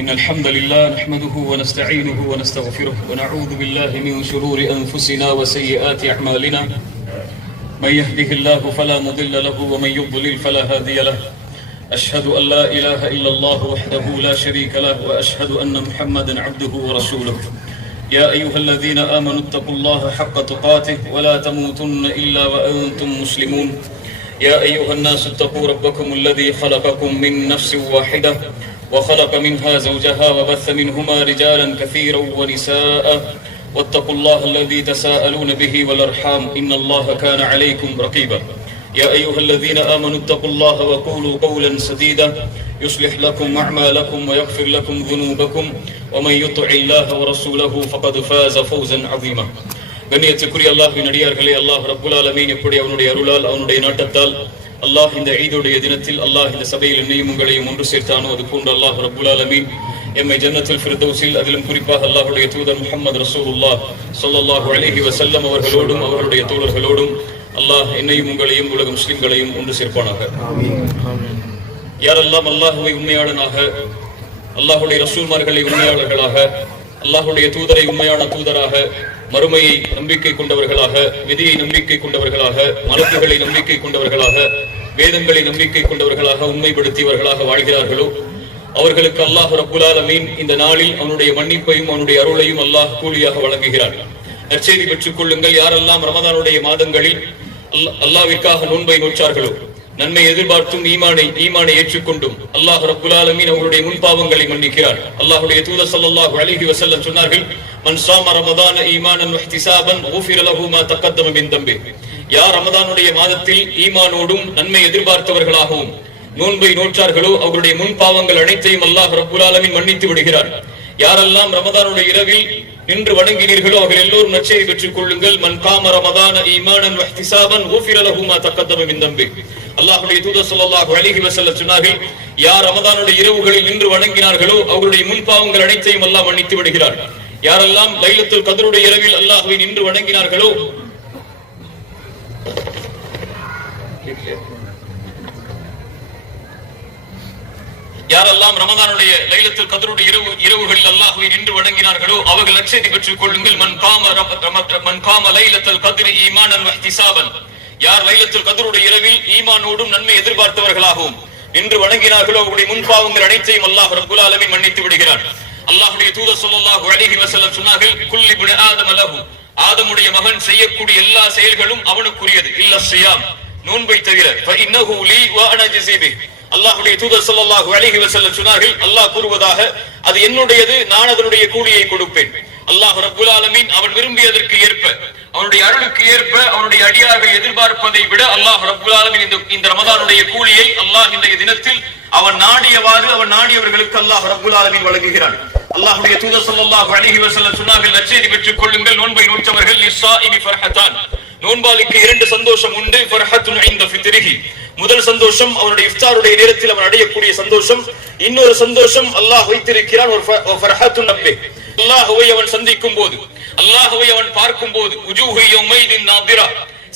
إن الحمد لله نحمده ونستعينه ونستغفره ونعوذ بالله من شرور أنفسنا وسيئات أعمالنا من يهده الله فلا مضل له ومن يضلل فلا هادي له أشهد أن لا إله إلا الله وحده لا شريك له وأشهد أن محمدا عبده ورسوله يا أيها الذين آمنوا اتقوا الله حق تقاته ولا تموتن إلا وأنتم مسلمون يا أيها الناس اتقوا ربكم الذي خلقكم من نفس واحدة وخلق منها زوجها وبث منهما رجالا كثيرا ونساء واتقوا الله الذي تساءلون به والأرحام إن الله كان عليكم رقيبا يا أيها الذين آمنوا اتقوا الله وقولوا قولا سديدا يصلح لكم أعمالكم ويغفر لكم ذنوبكم ومن يطع الله ورسوله فقد فاز فوزا عظيما கண்ணியத்துக்குரிய அல்லாஹ்வின் அடியார்களே, அல்லாஹ் ரப்புல் ஆலமீன் எப்படி அவனுடைய அருளால் அவனுடைய நாட்டத்தால் அல்லாஹ் இந்த ஈதுடைய தினத்தில் அல்லாஹ் இந்த சபையில் என்னையும் உங்களையும் ஒன்று சேர்த்தானோ அது போன்று அல்லாஹ் ரப்புல் ஆலமீன் எம்மை ஜன்னத்துல் ஃபிர்தௌஸில் அதிலும் குறிப்பாக அல்லாஹ்வுடைய தூதர் முஹம்மது ரசூலுல்லாஹ் ஸல்லல்லாஹு அலைஹி வஸல்லம் அவர்களோடும் அவர்களுடைய தோழர்களோடும் அல்லாஹ் என்னையும் உங்களையும் உலக முஸ்லிம்களையும் ஒன்று சேர்ப்பானாக. யாரெல்லாம் அல்லாஹ்வை உண்மையாளனாக, அல்லாஹ்வுடைய ரசூல்மார்களை உண்மையாளர்களாக, அல்லாஹ்வுடைய தூதரை உண்மையான தூதராக, மறுமையை நம்பிக்கை கொண்டவர்களாக, விதியை நம்பிக்கை கொண்டவர்களாக, மலக்குகளை நம்பிக்கை கொண்டவர்களாக, வேதங்களை நம்பிக்கை கொண்டவர்களாக, உண்மைப்படுத்தியவர்களாக வாழ்கிறார்களோ அவர்களுக்கு அல்லாஹ் ரப்புல் ஆலமீன் இந்த நாளில் அவனுடைய மன்னிப்பையும் அவனுடைய அருளையும் அல்லாஹ் கூலியாக வழங்குகிறார். நற்செய்தி பெற்றுக் கொள்ளுங்கள். யாரெல்லாம் ரமதானுடைய மாதங்களில் அல்லாஹ்விற்காக நோன்பை நோற்றார்களோ, நன்மை எதிர்பார்த்தும் ஈமானை ஏற்றுக்கொண்டும் அல்லாஹ் ரப்புல் ஆலமீன் அவருடைய முன்பாவங்களை மன்னிக்கிறார். அல்லாஹ்வுடைய தூதர் ஸல்லல்லாஹு அலைஹி வஸல்லம் சொன்னார்கள், மன் ஸாம ரமதான ஈமானன் வஹ்திஸாபன் குஃபிர லஹு மா தகத்தம மின் தம்பி. யார் ரமதானுடைய மாதத்தில் ஈமானோடும் நன்மை எதிர்பார்த்தவர்களாகவும் நோன்பை நோற்றார்களோ அவருடைய முன்பாவங்கள் அனைத்தையும் அல்லாஹ் ரப்புல் ஆலமீன் மன்னித்து விடுகிறார். யாரெல்லாம் ரமதானுடைய இரவில் நின்று வணங்கினீர்களோ அவர்கள் எல்லோரும் நற்செய்தி பெற்றுக் கொள்ளுங்கள். மன் காம ரமதான ஈமானன் வஹ்திஸாபன் குஃபிர லஹு மா தகத்தம மின் தம்பி. அல்லாஹ்வுடைய தூதர் ஸல்லல்லாஹு அலைஹி வஸல்லம் சொன்னார்கள், யார் ரமதானுடைய இரவுகளில் நின்று வணங்கினார்களோ அவருடைய முன்பாவங்கள் அனைத்தையும் அல்லாஹ் மன்னித்து விடுகிறார். யாரெல்லாம் லைலத்துல் கத்ருடைய இரவில் அல்லாஹ்வை நின்று வணங்கினார்களோ யாரெல்லாம் ரமதானுடைய லைலத்துல் கத்ருடைய இரவுகளில் அல்லாஹ்வை நின்று வணங்கினார்களோ அவர்கள் நற்செய்தி பெற்றுக் கொள்ளுங்கள். மன் காம லைலத்துல் கத்ரி ஈமானன் வஹ்திஸாபன். யார் லைலத்துல் கத்ருடைய இரவில் ஈமானோடும் நன்மை எதிர்பார்த்தவர்களாகவும் நின்று வணங்கினார்களோ அவருடைய முன்பாவங்கள் அனைத்தையும் அல்லாஹ் ரப்புல் ஆலமீன் மன்னித்து விடுகிறார். அல்லாஹ்வுடைய தூதர் ஸல்லல்லாஹு அலைஹி வஸல்லம் சொன்னார்கள், குல்லி இப்னு ஆதம லஹு. ஆதமுடைய மகன் செய்யக்கூடிய எல்லா செயல்களும் அவனுக்குரியது, இல்ல ஸியாம், நோன்பை தவிர. ஃபஇன்னஹு லீ வ அனா ஜஸீ பிஹி. அல்லாஹ்வுடைய தூதர் ஸல்லல்லாஹு அலைஹி வஸல்லம் சொன்னார்கள், அல்லாஹ் கூறுவதாக, அது என்னுடையது, நான் அதனுடைய கூலியை கொடுப்பேன். அல்லாஹ் ரப்புல் ஆலமீன் அவன் விரும்பியதற்கு ஏற்ப, அவனுடைய அருளுக்கு ஏற்ப அவனுடைய அடியார்கள் எதிர்பார்ப்பதை விட அல்லாஹ் ரப்புல் ஆலமீன் இந்த ரமதானுடைய கூலியை அல்லாஹ் இந்த தினத்தில் அவன் நாடியவாறு அவன் நாடியவர்களுக்கு அல்லாஹ் ரப்புல் ஆலமீன் வழங்குகிறான். அல்லாஹ்வுடைய தூதர் ஸல்லல்லாஹு அலைஹி வஸல்லம் சொன்னார்கள், நற்செய்தி பெற்றுக் கொள்ளுங்கள். நோன்பை நோற்றவர்கள் லிஸ்ஸாயிமி ஃபர்ஹதான். நோன்பாளிக்கு இரண்டு சந்தோஷம் உண்டு. ஃபர்ஹத்துன் இன்த ஃபித்ரிஹி. முதல் சந்தோஷம் அவனுடைய இஃப்தாருடைய நேரத்தில் அவன் அடையக்கூடிய சந்தோஷம். இன்னொரு சந்தோஷம் அல்லாஹ் வைத்திருக்கிறான், ஒரு ஃபர்ஹத்துன் நபி. அல்லாஹ்வை அவன் சந்திக்கும் போது, அல்லாஹ்வை அவன் பார்க்கும் போது, உஜூஹு யௌமைதின் நாதிரா,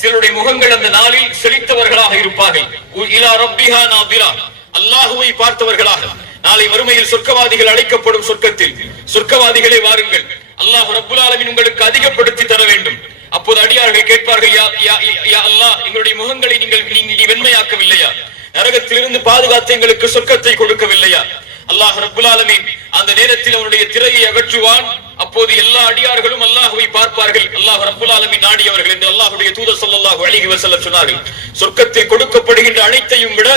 சிலருடைய முகங்கள் அந்த நாளில் செழித்தவர்களாக இருப்பார்கள். இலா ரப்பிஹா நாதிரா, அல்லாஹ்வை பார்த்தவர்களாக. நாளை மறுமையில் சொர்க்கவாதிகள் அழைக்கப்படும் சொர்க்கத்தில், சொர்க்கவாதிகளே வாருங்கள், அல்லாஹ் ரப்புல் ஆலமீன் உங்களுக்கு அதிகப்படுத்தி தர வேண்டும். அப்போது அடியார்கள் கேட்பார்கள், யா அல்லாஹ், எங்களுடைய முகங்களை நீ வெண்மையாக்கவில்லையா? நரகத்திலிருந்து பாதுகாத்து எங்களுக்கு சொர்க்கத்தை கொடுக்கவில்லையா? அல்லாஹ் ரப்புல் ஆலமீன் அந்த நேரத்தில் அவனுடைய திரையை அகற்றுவான். அப்போது எல்லா அடியார்களும் அல்லாஹ்வை பார்ப்பார்கள். அல்லாஹ் ரப்புல் ஆலமீன் நாடியவர்கள் என்று அல்லாஹ்வுடைய தூதர் ஸல்லல்லாஹு அலைஹி வஸல்லம் சொன்னார்கள். சொர்க்கத்தில் கொடுக்கப்படுகின்ற அனைத்தையும் விட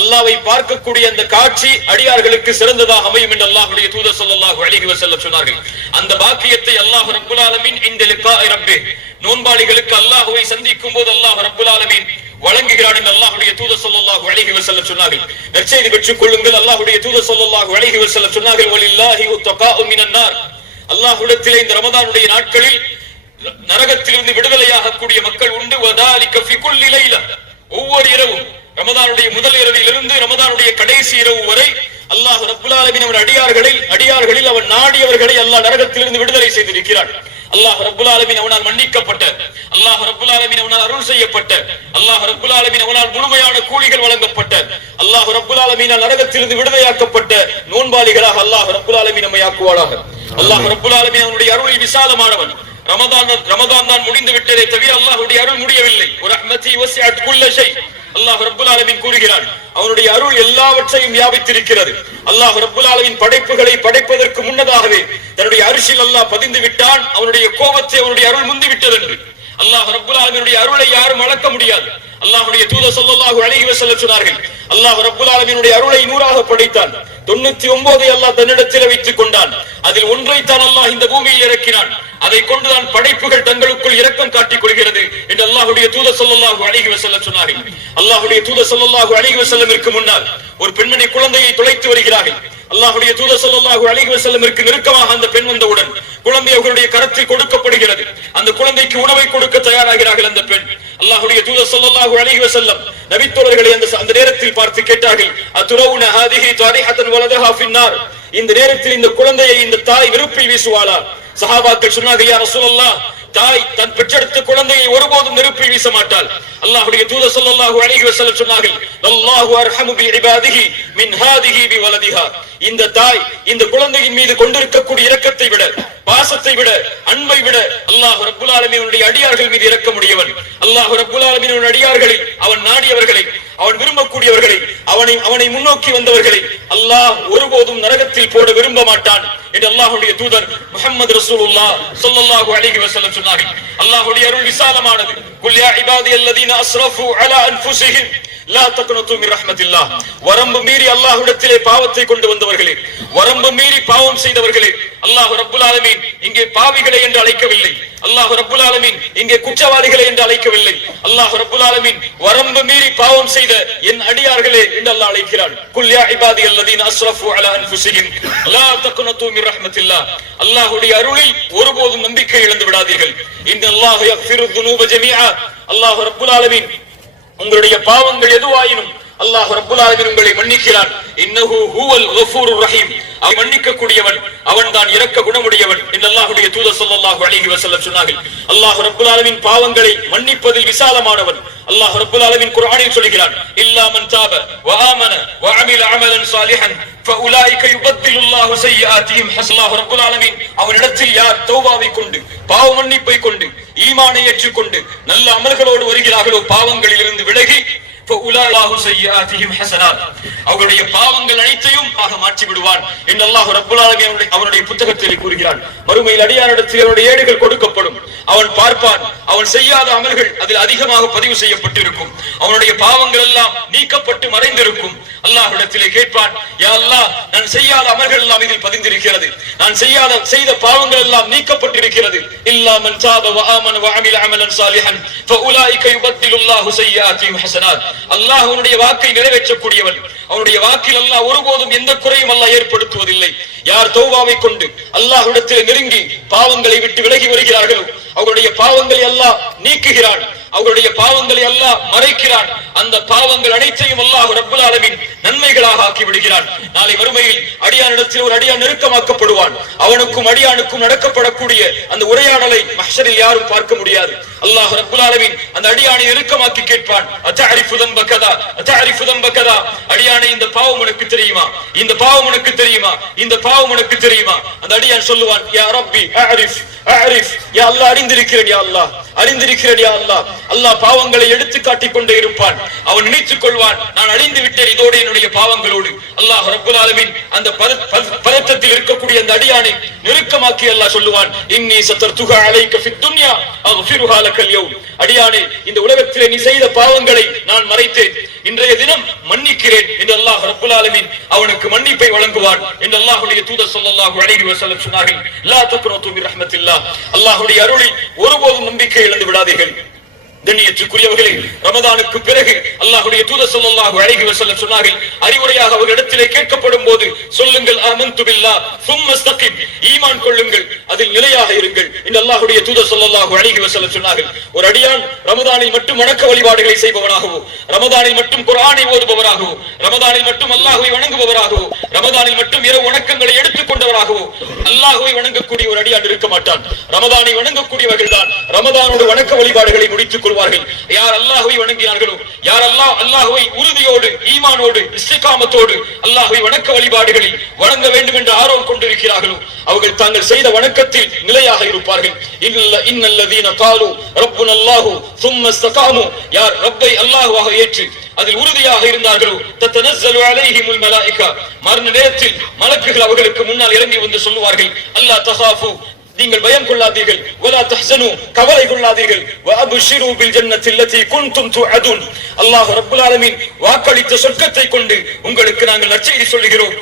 அல்லாஹ்வை பார்க்கக்கூடிய அந்த காட்சி அடியார்களுக்கு சிறந்ததாக அமையும் என்று அல்லாஹ்வுடைய தூதர் ஸல்லல்லாஹு அலைஹி வஸல்லம் சொன்னார்கள். அந்த பாக்கியத்தை அல்லாஹ் ரப்புல் ஆலமீன் இந்த லிகாஇ ரப்பி, நோன்பாளிகளுக்கு அல்லாஹ்வை சந்திக்கும் போது அல்லாஹ் ரப்புல் ஆலமீன் வழங்குகிறான் என்று அல்லாஹ்வுடைய தூதர் ஸல்லல்லாஹு அலைஹி வஸல்லம் சொன்னார்கள். நற்செய்தி பெற்றுக் கொள்ளுங்கள். அல்லாஹ்வுடைய தூதர் ஸல்லல்லாஹு அலைஹி வஸல்லம் சொன்னார்கள், வலில்லாஹி உத்தகாஉ மினன் நார். அல்லாஹ்விடத்திலே இந்த ரமதானுடைய நாட்களில் நரகத்திலிருந்து விடுதலையாக கூடிய மக்கள் உண்டு. வதாலிக ஃபி குல்லி லைலா, ஒவ்வொரு இரவும் ரமதானுடைய முதல் இரவிலிருந்து ரமதானுடைய கடைசி இரவு வரை அல்லாஹ் ரப்புல் ஆலமீன் அவன் அடியார்களில் அவன் நாடியவர்களை அல்லாஹ் நரகத்திலிருந்து விடுதலை செய்திருக்கிறான். அல்லாஹ் ரப்புல் ஆலமீன் அவனால் மன்னிக்கப்பட்ட, அல்லாஹ் ரப்புல் ஆலமீன் அவனால் அருள் செய்யப்பட்ட, அல்லாஹ் ரப்புல் ஆலமீன் அவனால் முழுமையான கூலிகள் வழங்கப்பட்ட, அல்லாஹ் ரப்புல் ஆலமீனால் நரகத்திலிருந்து விடுதலையாக்கப்பட்ட நோன்பாளிகளாக அல்லாஹ் ரப்புல் ஆலமீன் நம்மை ஆக்குவாராக. அல்லாஹ் ரப்புல் ஆலமீன் அவனுடைய அருளில் விசாலமானவன். ரமதான் தான் முடிந்து விட்டதே தவிர அல்லாஹ்வுடைய அருள் முடியவில்லை. ரஹ்மதி வஸிஅத் குல்ல ஷை. அல்லாஹ் ரப்புல் ஆலமீன் கூறுகிறான், அவனுடைய அருள் எல்லாவற்றையும் வியாபித்திருக்கிறது. அல்லாஹ் ரப்புல் ஆலமீன் படைப்புகளை படைப்பதற்கு முன்னதாகவே தன்னுடைய அரிசில் அல்லாஹ் பதிந்து விட்டான். அவனுடைய கோபத்தை அவனுடைய அருள் முந்தி விட்டது என்று. அல்லாஹ் ரப்புல் ஆலமீனுடைய அருளை யாரும் அளக்க முடியாது. அல்லாஹ்வுடைய தூதர் ஸல்லல்லாஹு அலைஹி வஸல்லம் சொன்னார்கள், அல்லாஹ் ரப்புல் ஆலமீனுடைய அருளை 100ஆக படைத்தான். 99 அல்லாஹ் தன்னிடத்தில் வைத்துக் கொண்டான். அதில் ஒன்றை தான் அல்லாஹ் இந்த பூமியில் இறக்கினான். அதை கொண்டுதான் படைப்புகள் தங்களுக்குள் இரக்கம் காட்டிக் கொள்கிறது என்று அல்லாஹ்வுடைய தூதர் ஸல்லல்லாஹு அலைஹி வஸல்லம் சொன்னார்கள். அல்லாஹ்வுடைய தூதர் ஸல்லல்லாஹு அலைஹி வஸல்லமிற்கு முன்னால் ஒரு பெண்மணி குழந்தையை தொலைத்து வருகிறார்கள். அல்லாஹ்வுடைய தூதர் ஸல்லல்லாஹு அலைஹி வஸல்லமிற்கு நெருக்கமாக அந்த பெண் வந்தவுடன் குழந்தை அவர்களுடைய கரத்தில் கொடுக்கப்படுகிறது. அந்த குழந்தைக்கு உணவை கொடுக்க தயாராகிறார்கள் அந்த பெண். அல்லாஹ்வுடைய தூதர் ஸல்லல்லாஹு அலைஹி வஸல்லம் நபித்தோழர்களை அந்த நேரத்தில் பார்த்து கேட்டார்கள், அதுரவுன ஹாதிஹி தாரிஹத்தன் வலதஹா ஃபின்னார். இந்த நேரத்தில் இந்த குழந்தையை இந்த தாய் நெருப்பில் வீசுவாளா? சஹாபாக்கள் சொன்னார்கள், யா ரசூலல்லாஹ், தாய் தன் பெற்றெடுத்த குழந்தையை ஒருபோதும் நெருப்பில் வீச மாட்டாள். அல்லாஹ்வுடைய தூதர் ஸல்லல்லாஹு அலைஹி வஸல்லம் சொன்னார்கள், அல்லாஹு அர்ஹமு பி இபாதிஹி மின் ஹாதிஹி பி வலதிஹா. இந்த தாய் இந்த குழந்தையின் மீது கொண்டிருக்கக்கூடிய இரக்கத்தை விட, பாசத்தை விட, அன்பை விட அல்லாஹ் ரப்புல் ஆலமீனுடைய அடியார்கள் மீது இரக்கமுடையவன். அல்லாஹ் ரப்புல் ஆலமீனுடைய அடியார்களை, அவன் நாடியவர்களை, அவன் விரும்பக்கூடியவர்களை, அவனை முன்னோக்கி வந்தவர்களை அல்லாஹ் ஒருபோதும் நரகத்தில் போட விரும்ப மாட்டான் என்று அல்லாஹ்வுடைய தூதர் முஹம்மது ரசூலுல்லாஹ் ஸல்லல்லாஹு அலைஹி வஸல்லம் சொன்னார்கள். அல்லாஹ்வுடைய அருள் விசாலமானது. குல் யா இபாதியல்லதீன அஸ்ரஃபு அலா அன்ஃபுஸிஹிம் லா தக்னது மின் ரஹ்மத்தில்லாஹ். வரம்பு மீறி அல்லாஹ்விடத்திலே பாவத்தை கொண்டு வந்தவர்களே, வரம்பு மீறி பாவம் செய்தவர்களே, அல்லாஹ் ரப்புல் ஆலமீன் இங்கே பாவிகளை என்று அழைக்கவில்லை. அல்லாஹ் ரப்புல் ஆலமீன் இங்கே குற்றவாளிகளை என்று அழைக்கவில்லை. அல்லாஹ் ரப்புல் ஆலமீன் வரம்பு மீறி பாவம் செய்த என் அடியார்களே என்று அல்லாஹ் அழைக்கிறான். குல் யா இபாதியல்லதீன அஸ்ரஃபு அலா அன்ஃபுஸிஹிம் லா தக்னது மின் ரஹ்மத்தில்லாஹ். அல்லாஹ்வுடைய அருளில் ஒருபோதும் நம்பிக்கை இழந்து விடாதீர்கள். இன்னல்லாஹ யக்ஃபிரு ذுனூப ஜமீஆ. அல்லாஹ் ரப்புல் ஆலமீன் உங்களுடைய பாவங்கள் எதுவாயினும் அல்லாஹ் ரப்புல் ஆலமீன் உங்களை மன்னிக்கிறான். இன்னஹு ஹுவல் கஃபூருர் ரஹீம். அவன் மன்னிக்க கூடியவன், அவன் தான் இரக்க குணமுடையவன் என்று அல்லாஹ்வுடைய தூதர் ஸல்லல்லாஹு அலைஹி வஸல்லம் சொன்னார்கள். அல்லாஹ் ரப்புல் ஆலமீன் பாவங்களை மன்னிப்பதில் விசாலமானவன். அல்லாஹ் ரப்புல் ஆலமீன் குர்ஆனில் சொல்கிறான், இல்லா மன் தாப வ ஆமன வ அமில அமலன் சாலிஹன் ஃபஉலாயிக யுபத்திலுல்லாஹு ஸய்யிஆத்திஹிம் ஹஸன். அல்லாஹ் ரப்புல் ஆலமீன் அவனிடத்தில் யார் தௌபாவை கொண்டு, பாவ மன்னிப்பை கொண்டு, ஈமானை ஏற்றுக்கொண்டு நல்ல அமல்களோடு வருகிறார்களோ, பாவங்களிலிருந்து விலகி அவர்களுடைய பாவங்கள் அனைத்தையும் மாற்றி விடுவான் என்று அல்லாஹ் ரப்புல் ஆலமீன் அவனுடைய புத்தகத்தில் கூறுகிறான். மறுமையில் அடியாரிடத்தில் அவனுடைய ஏடுகள் கொடுக்கப்படும். அவன் பார்ப்பான், அவன் செய்யாத அமல்கள் அதில் அதிகமாக பதிவு செய்யப்பட்டிருக்கும். அவனுடைய பாவங்கள் எல்லாம் நீக்கப்பட்டு மறைந்திருக்கும். அல்லாஹ்விடத்திலே கேட்பான், யா அல்லாஹ், நான் செய்யாத அமல்கள் எல்லாம் இதில் பதிந்திருக்கிறது, நான் செய்த பாவங்கள் எல்லாம் நீக்கப்பட்டிருக்கிறது. இல்லா மன் தாப வ ஆமன வ அமில அமலன் சாலிஹன் ஃபஉலாயிக யுபத்திலுல்லாஹு ஸய்யிஆத்திஹிம் ஹஸனாத். அல்லாஹ் அவனுடைய வாக்கை நிறைவேற்றக்கூடியவன். அவனுடைய வாக்கில் அல்லாஹ் ஒருபோதும் எந்த குறையும் அல்லாஹ் ஏற்படுத்துவதில்லை. யார் தௌபாவை கொண்டு அல்லாஹ்விடத்தில் நெருங்கி பாவங்களை விட்டு விலகி வருகிறார்களோ, அவருடைய பாவங்களை அல்லாஹ் நீக்குகிறான், அவருடைய பாவங்களை அல்லாஹ் மறைக்கிறான். அந்த பாவங்கள் அனைத்தையும் அல்லாஹ் ரப்புல் ஆலமீன் நன்மைகளாக ஆக்கி விடுகிறான். நாளை வறுமையில் அடியானிடத்தில் ஒரு அடியான் நெருக்கமாக்கப்படுவான். அவனுக்கும் அடியானுக்கும் நடக்கப்படக்கூடிய அந்த உரையாடலை மஹ்ஷரில் யாரும் பார்க்க முடியாது. அல்லாஹ் ரப்புல் ஆலமீன் அந்த அடியானை நெருக்கமாக்கி கேட்பான், அத்தஅரிஃபு தம்பகதா அத்தஅரிஃபு தம்பகதா. அடியானே, இந்த பாவம் உனக்கு தெரியுமா? இந்த பாவம் உனக்கு தெரியுமா? இந்த பாவம் உனக்கு தெரியுமா? அந்த அடியான் சொல்லுவான், யா ரப்பி அரிஃப் அரிஃப். யா அல்லாஹ், அறிந்திருக்கிறேன் யா அல்லாஹ், அறிந்திருக்கிறேன் யா அல்லாஹ். அல்லாஹ் பாவங்களை எடுத்து காட்டிக் கொண்டே இருப்பான். அவன் நினைத்துக் கொள்வான், நான் அழிந்து விட்டேன் இதோடு என்னுடைய பாவங்களோடு. அல்லாஹ் ரப்புல் ஆலமீன் அந்த பதற்றத்தில் இருக்கக்கூடிய அந்த அடியானை நெருக்கமாக்கி அல்லாஹ் சொல்லுவான், இன்னி சத்தர்துஹா அலைக ஃபித் துன்யா அக்ஃபிருஹா லக்கல் யௌம். அடியானே, இந்த உலகத்திலே நீ செய்த பாவங்களை நான் மறைத்தேன், இன்றைய தினம் மன்னிக்கிறேன் என்று அல்லாஹ் ரப்புல் ஆலமீன் அவனுக்கு மன்னிப்பை வழங்குவான் என்று அல்லாஹ்வுடைய தூதர் ஸல்லல்லாஹு அலைஹி வஸல்லம் சொன்னார்கள். லா தக்னது மின் ரஹ்மத்தில்லாஹ். அல்லாஹ்வுடைய அருளில் ஒருபோதும் நம்பிக்கை இழந்து விடாதீர்கள். கண்ணியத்துக்குரியவர்களே, ரமதானுக்கு பிறகு அல்லாஹ்வுடைய தூதர் ஸல்லல்லாஹு அலைஹி வஸல்லம் சொன்னார்கள், அறிவுரையாக அவர்களிடத்திலே கேட்கப்படும் போது சொல்லுங்கள், ஆமன்து பில்லாஹ் சும்ம இஸ்தகிம். ஈமான் கொள்ளுங்கள், அதில் நிலையாக இருங்கள் என்று அல்லாஹ்வுடைய தூதர் ஸல்லல்லாஹு அலைஹி வஸல்லம் சொன்னார்கள். ஒரு அடியான் ரமதானில் மட்டும் வணக்க வழிபாடுகளை செய்பவனாகவோ, ரமதானில் மட்டும் குர்ஆனை ஓதுபவராகவோ, ரமதானில் மட்டும் அல்லாஹ்வை வணங்குபவராகவோ, ரமதானில் மட்டும் இரவு வணக்கங்களை எடுத்துக்கொண்டவராக வணங்குபவராகவோ அல்லாஹ்வை வணங்கக்கூடிய ஒரு அடியான் இருக்க மாட்டான். ரமதானை வணங்கக்கூடியவர்கள் தான் ரமதானோடு வணக்க வழிபாடுகளை முடித்துக் கொள்வார்கள். யார் அல்லாஹ்வை வணங்கினார்களோ, யார் அல்லாஹ்வை உறுதியோடு ஈமானோடு இஸ்திகாமத்தோடு அல்லாஹ்வை வணக்க வழிபாடுகளை வணங்க வேண்டும் என்று ஆர்வம் கொண்டிருக்கிறார்களோ அவர்கள் தாங்கள் செய்த வணக்கத்தில் நிலையாக இருப்பார்கள். இன்னல்லதீன காலு ரப்புனல்லாஹு சும்ம இஸ்தகாமு, யார் ரப்பை அல்லாஹ்வாக ஏற்று அதில் உறுதியாக இருந்தார்களோ தத்தனஸ்ஸலு அலைஹிமுல் மலாயிகா, மரண நேரத்தில் மலக்குகள் அவர்களுக்கு முன்னால் இறங்கி வந்து சொல்லுவார்கள், அல்லா தகாஃபு, நீங்கள் பயம் கொள்ளாதீர்கள், வலா தஹ்சனு, கவலை கொள்ளாதீர்கள், வஅப்ஷிரு பில் ஜன்னத்தி அல்லதி குன்தும் துஅதுன், அல்லாஹ் ரப்பல் ஆலமீன் வாக்களித்த சொர்க்கத்தை கொண்டு உங்களுக்கு நாங்கள் நற்செய்தி சொல்லுகிறோம்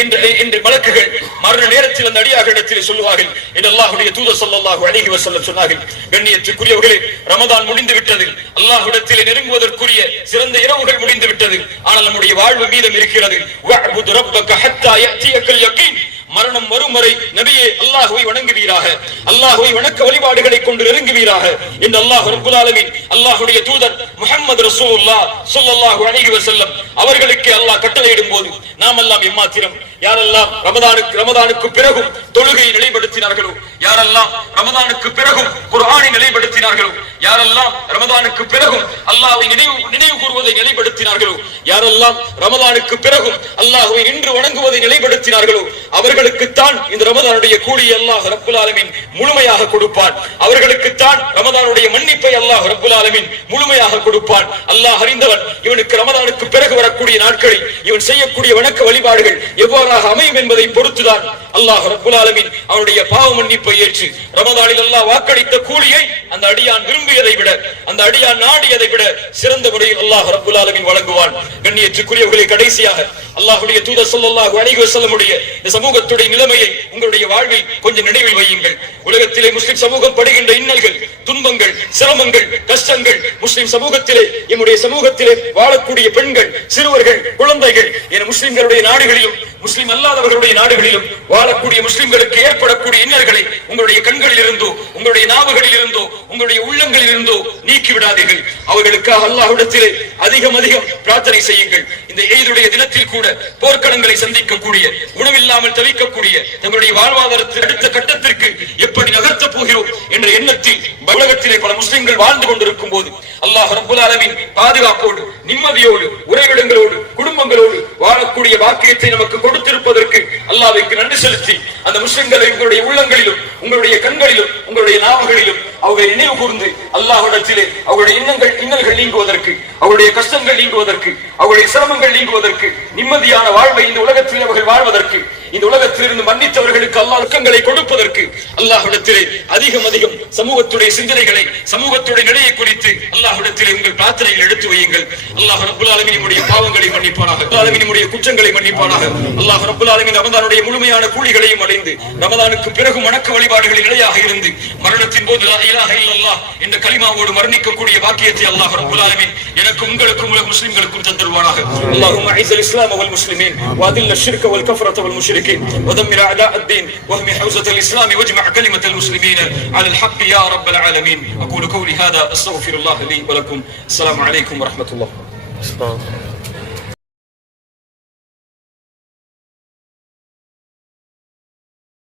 என்று மலக்குகள் மரண நேரத்தில் அந்த அடியார்களிடத்தில் சொல்லுவார்கள் என்று அல்லாஹ்வுடைய தூதர் ஸல்லல்லாஹு அலைஹி வஸல்லம் சொன்னார்கள். கண்ணியத்துக்குரியவர்களே, ரமதான் முடிந்து விட்டது. அல்லாஹ்விடத்தில் நெருங்குவதற்குரிய சிறந்த இரவுகள் முடிந்து விட்டது. ஆனால் நம்முடைய வாழ்வு மீதம் இருக்கிறது. வஅபுது ரப்பக ஹத்தா யஅதியகல் யகீன், மரணம் வரும் வரை நபியே அல்லாஹ்வை வணங்குவீராக, அல்லாஹ்வை வணக்க வழிபாடுகளை கொண்டு நெருங்குவீராக என்று அல்லாஹ் ரப்பல் ஆலமீன் அல்லாஹ்வுடைய தூதர் முஹம்மது ரசூலுல்லாஹ் ஸல்லல்லாஹு அலைஹி வஸல்லம் அவர்களுக்கு அல்லாஹ் கட்டளையிடும் போது நாம் எல்லாம் எம்மாத்திரம்? யாரெல்லாம் ரமதானுக்கு பிறகும் தொழுகையை நிலைப்படுத்தினார்களோ, யாரெல்லாம் ரமதானுக்கு பிறகும் குர்ஆனை நிலைப்படுத்தினார்களோ, யாரெல்லாம் ரமதானுக்கு பிறகும் அல்லாஹ்வை நினைவு கூறுவதை நிலைப்படுத்தினார்களோ, யாரெல்லாம் ரமதானுக்கு பிறகும் அல்லாஹ்வை நின்று வணங்குவதை நிலைப்படுத்தினார்களோ அவர்களுக்குத்தான் இந்த ரமதானுடைய கூலியை அல்லாஹ் ரப்பல் ஆலமீன் முழுமையாக கொடுப்பான். அவர்களுக்குத்தான் ரமதானுடைய மன்னிப்பை அல்லாஹ் ரப்பல் ஆலமீன் முழுமையாக கொடுப்பான். அல்லாஹ் அறிந்தவன். இவனுக்கு ரமதானுக்கு பிறகு வரக்கூடிய நாட்களில் இவன் செய்யக்கூடிய வணக்க வழிபாடுகள் எவ்வாறாக அமையும் என்பதை பொறுத்துதான் அல்லாஹ் ரப்பல் ஆலமீன் அவனுடைய பாவ மன்னிப்பை ஏற்று ரமதானில் அல்லாஹ் வாக்களித்த கூலியை அந்த அடியான் விரும்பியதை விட, அந்த அடியான் நாடியதை விட சிறந்த முறையில் அல்லாஹ் ரப்பல் ஆலமீன் வழங்குவான். கண்ணியத்துக்குரியவர்களே, கடைசியாக அல்லாஹ்வுடைய தூதர் ஸல்லல்லாஹு அலைஹி வஸல்லமுடைய இந்த சமூகத்துடைய நிலைமையை உங்களுடைய வாழ்வில் கொஞ்சம் நினைவில் வையுங்கள். உலகத்திலே முஸ்லிம் சமூகம் படுகின்ற இன்னல்கள், துன்பங்கள், சிரமங்கள், கஷ்டங்கள், முஸ்லிம் சமூகத்திலே, நம்முடைய சமூகத்திலே வாழக்கூடிய பெண்கள், சிறுவர்கள், குழந்தைகள் என முஸ்லிம்களுடைய நாடுகளிலும் முஸ்லிம் அல்லாதவர்களுடைய நாடுகளிலும் வாழக்கூடிய முஸ்லிம்களுக்கு ஏற்படக்கூடிய இன்னல்களை உங்களுடைய கண்களில் இருந்தோ, உங்களுடைய நாவுகளில் இருந்தோ, உங்களுடைய உள்ளங்களில் இருந்தோ நீக்கி விடாதீர்கள். அவர்களுக்காக அல்லாஹ்விடத்திலே அதிகம் பிரார்த்தனை செய்யுங்கள். இந்த ஈதுடைய தினத்தில் கூட போர்க்களங்களை சந்திக்கக்கூடிய, உணவில்லாமல் தவிக்கக்கூடிய, தங்களுடைய வாழ்வாதாரத்தில் அடுத்த கட்டத்திற்கு எப்படி நகர்த்த போகிறோம் என்ற எண்ணத்தில் உலகத்திலே பல முஸ்லிம்கள் வாழ்ந்து கொண்டிருக்கும் போது அல்லாஹ் ரப்பல் ஆலமீன் பாதுகாப்போடு, நிம்மதியோடு, உறைவிடங்களோடு, குடும்பங்களோடு வாழக்கூடிய பாக்கியத்தை நமக்கு கொடுத்திருப்பதற்கு அல்லாஹ்வுக்கு நன்றி செலுத்தி அந்த முஸ்லிம்களை உங்களுடைய உள்ளங்களிலும், உங்களுடைய கண்களிலும், உங்களுடைய நாவுகளிலும் அவர்களை நினைவு கூர்ந்து அல்லாஹ்விடத்திலே அவருடைய இன்னல்கள் நீங்குவதற்கு, அவருடைய கஷ்டங்கள் நீங்குவதற்கு, அவருடைய சிரமங்கள் நீங்குவதற்கு, நிம்மதியான வாழ்வை இந்த உலகத்தில் அவர்கள் வாழ்வதற்கு, இந்த உலகத்திலிருந்து மன்னித்தவர்களுக்கு அல்லாஹ் துக்கங்களை கொடுப்பதற்கு அல்லாஹ்விடத்திலே அதிகம் சமூகத்துடைய சிந்தனைகளை, சமூகத்துடைய நிலையை குறித்து அல்லாஹ்விடத்திலே உங்கள் பிரார்த்தனைகள் எடுத்து வையுங்கள். அல்லாஹ் ரப்பல் ஆலமீன் நம்முடைய பாவங்களை மன்னிப்பானாக, நம்முடைய குற்றங்களை மன்னிப்பானாக. அல்லாஹ் ரப்பல் ஆலமீன் ரமதானுடைய முழுமையான கூலிகளையும் அடைந்து ரமதானுக்கு பிறகு வணக்க வழிபாடுகளில் நிலையாக இருந்து மரணத்தின் போது லா இலாஹ இல்லல்லாஹ் என்ற கலிமாவோடு மரணிக்கக்கூடிய பாக்கியத்தை அல்லாஹ் ரப்பல் ஆலமீன் எனக்கு, உங்களுக்கும், உலக முஸ்லிம்களுக்கும் தந்தருவானாக. அல்லாஹும்ம அஇஸ்ஸல் இஸ்லாம் வல் முஸ்லிமீன் வஅதில்ல ஷ்ரிக்க வல் கஃபரத வல் முஷ்ரிகீன் ودمر أعداء الدين واهم حوزة الإسلام واجمع كلمة المسلمين على الحق يا رب العالمين. أقول قولي هذا أستغفر الله لي ولكم. السلام عليكم ورحمة الله.